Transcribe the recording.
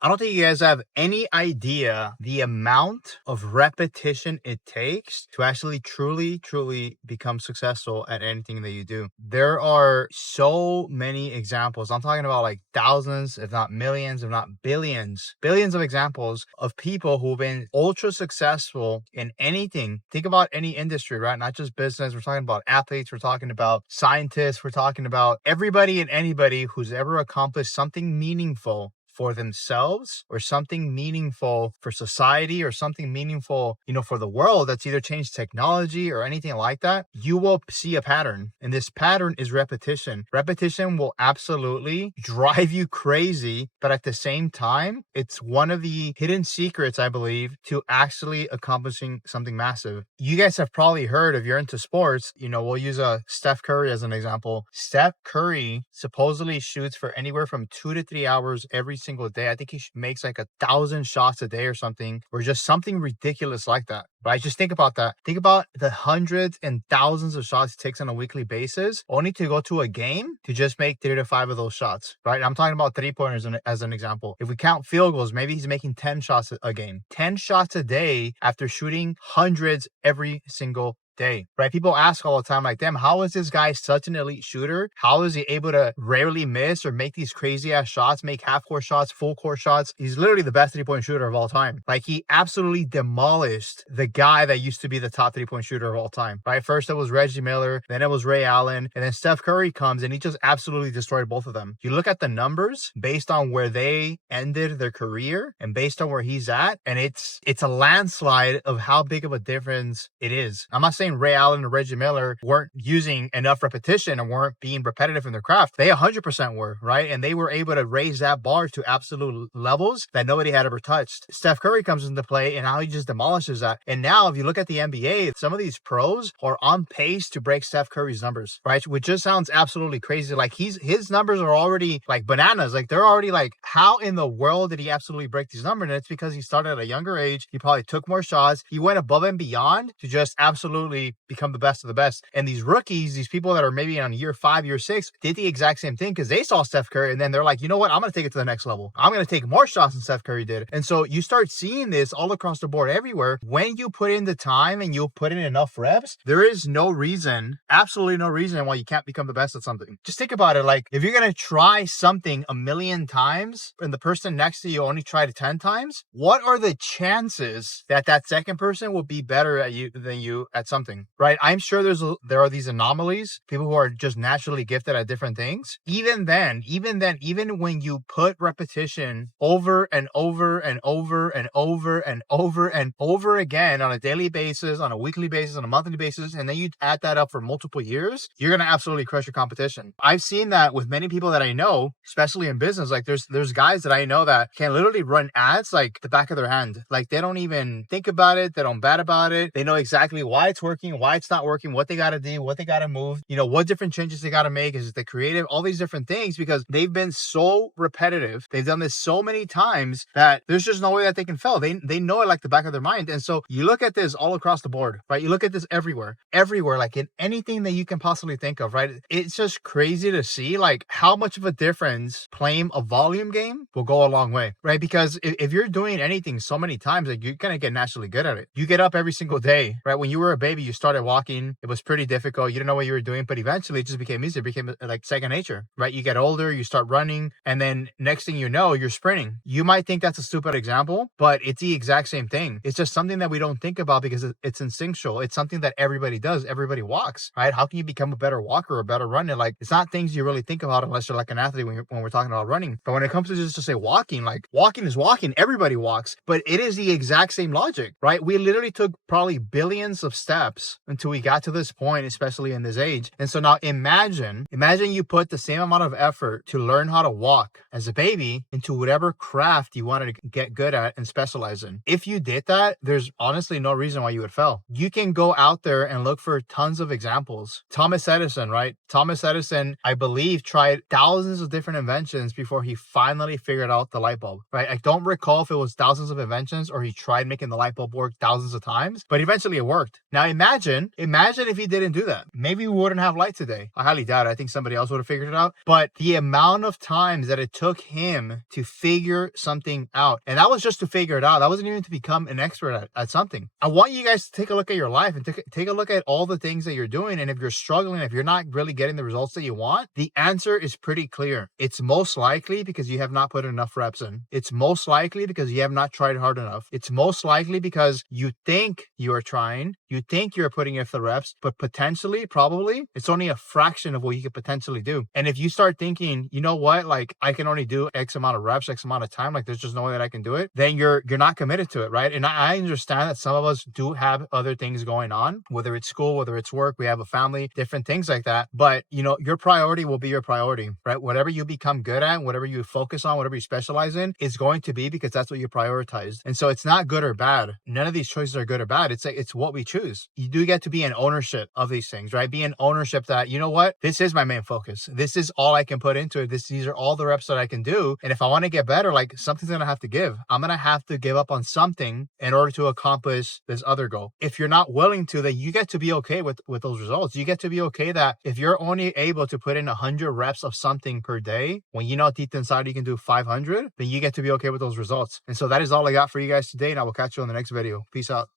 I don't think you guys have any idea the amount of repetition it takes to actually truly become successful at anything that you do. There are so many examples. I'm talking about like thousands, if not millions, if not billions of examples of people who've been ultra successful in anything. Think about any industry, right? Not just business. We're talking about athletes. We're talking about scientists. We're talking about everybody and anybody who's ever accomplished something meaningful for themselves, or something meaningful for society, or something meaningful, for the world, that's either changed technology or anything like that. You will see a pattern, and this pattern is repetition. Repetition will absolutely drive you crazy, but at the same time, it's one of the hidden secrets, I believe, to actually accomplishing something massive. You guys have probably heard, if you're into sports, we'll use Steph Curry as an example. Steph Curry supposedly shoots for anywhere from 2 to 3 hours every single day. I think he makes like 1,000 shots a day or something, or just something ridiculous like that. Right? Just think about that. Think about the hundreds and thousands of shots he takes on a weekly basis, only to go to a game to just make 3 to 5 of those shots. Right? I'm talking about 3-pointers as an example. If we count field goals, maybe he's making 10 shots a game. 10 shots a day after shooting hundreds every single day, right? People ask all the time, like, damn, how is this guy such an elite shooter? How is he able to rarely miss or make these crazy ass shots, make half court shots, full court shots? He's literally the best 3-point shooter of all time. Like, he absolutely demolished the guy that used to be the top 3-point shooter of all time, right? First it was Reggie Miller, then it was Ray Allen, and then Steph Curry comes and he just absolutely destroyed both of them. You look at the numbers based on where they ended their career and based on where he's at, and it's a landslide of how big of a difference it is. I'm not saying Ray Allen and Reggie Miller weren't using enough repetition and weren't being repetitive in their craft. They 100% were, right? And they were able to raise that bar to absolute levels that nobody had ever touched. Steph Curry comes into play and how he just demolishes that. And now if you look at the NBA, some of these pros are on pace to break Steph Curry's numbers, right? Which just sounds absolutely crazy. Like his numbers are already like bananas. Like they're already like, how in the world did he absolutely break these numbers? And it's because he started at a younger age. He probably took more shots. He went above and beyond to just absolutely become the best of the best. And these rookies, these people that are maybe on year 5, year 6, did the exact same thing because they saw Steph Curry and then they're like, you know what? I'm going to take it to the next level. I'm going to take more shots than Steph Curry did. And so you start seeing this all across the board everywhere. When you put in the time and you put in enough reps, there is no reason, absolutely no reason why you can't become the best at something. Just think about it. Like if you're going to try something 1,000,000 times and the person next to you only tried it 10 times, what are the chances that that second person will be better at you than you at something? Right? I'm sure there are these anomalies, people who are just naturally gifted at different things. Even when you put repetition over and over and over and over and over and over again on a daily basis, on a weekly basis, on a monthly basis, and then you add that up for multiple years, you're going to absolutely crush your competition. I've seen that with many people that I know, especially in business. Like there's guys that I know that can literally run ads like the back of their hand. Like they don't even think about it. They don't bat about it. They know exactly why it's working, why it's not working, what they got to do, what they got to move, what different changes they got to make. Is it the creative, all these different things, because they've been so repetitive. They've done this so many times that there's just no way that they can fail. They know it like the back of their mind. And so you look at this all across the board, right? You look at this everywhere, like in anything that you can possibly think of, right? It's just crazy to see like how much of a difference playing a volume game will go a long way, right? Because if you're doing anything so many times, like you're going to get naturally good at it. You get up every single day, right? When you were a baby, you started walking. It was pretty difficult. You didn't know what you were doing, but eventually it just became easier. It became like second nature, right? You get older, you start running, and then next thing you know, you're sprinting. You might think that's a stupid example, but it's the exact same thing. It's just something that we don't think about because it's instinctual. It's something that everybody does. Everybody walks, right? How can you become a better walker or a better runner? Like it's not things you really think about unless you're like an athlete when we're talking about running. But when it comes to just to say walking, like walking is walking. Everybody walks, but it is the exact same logic, right? We literally took probably billions of steps until we got to this point, especially in this age. And so now imagine you put the same amount of effort to learn how to walk as a baby into whatever craft you wanted to get good at and specialize in. If you did that, there's honestly no reason why you would fail. You can go out there and look for tons of examples. Thomas Edison, right? Thomas Edison, I believe, tried thousands of different inventions before he finally figured out the light bulb, right? I don't recall if it was thousands of inventions or he tried making the light bulb work thousands of times, but eventually it worked. Now imagine if he didn't do that. Maybe we wouldn't have light today. I highly doubt it. I think somebody else would have figured it out. But the amount of times that it took him to figure something out, and that was just to figure it out. That wasn't even to become an expert at something. I want you guys to take a look at your life and take a look at all the things that you're doing. And if you're struggling, if you're not really getting the results that you want, the answer is pretty clear. It's most likely because you have not put enough reps in. It's most likely because you have not tried hard enough. It's most likely because you think you are trying, you think you're putting in the reps, but potentially, probably, it's only a fraction of what you could potentially do. And if you start thinking, you know what, like I can only do X amount of reps, X amount of time, like there's just no way that I can do it, then you're not committed to it, right? And I understand that some of us do have other things going on, whether it's school, whether it's work, we have a family, different things like that. But you know, your priority will be your priority, right? Whatever you become good at, whatever you focus on, whatever you specialize in, is going to be because that's what you prioritize. And so it's not good or bad. None of these choices are good or bad. It's what we choose. You do get to be in ownership of these things, right? Be in ownership that, you know what, this is my main focus. This is all I can put into it. These are all the reps that I can do. And if I want to get better, like something's going to have to give. I'm going to have to give up on something in order to accomplish this other goal. If you're not willing to, then you get to be okay with those results. You get to be okay that if you're only able to put in 100 reps of something per day, when you know deep inside you can do 500, then you get to be okay with those results. And so that is all I got for you guys today. And I will catch you on the next video. Peace out.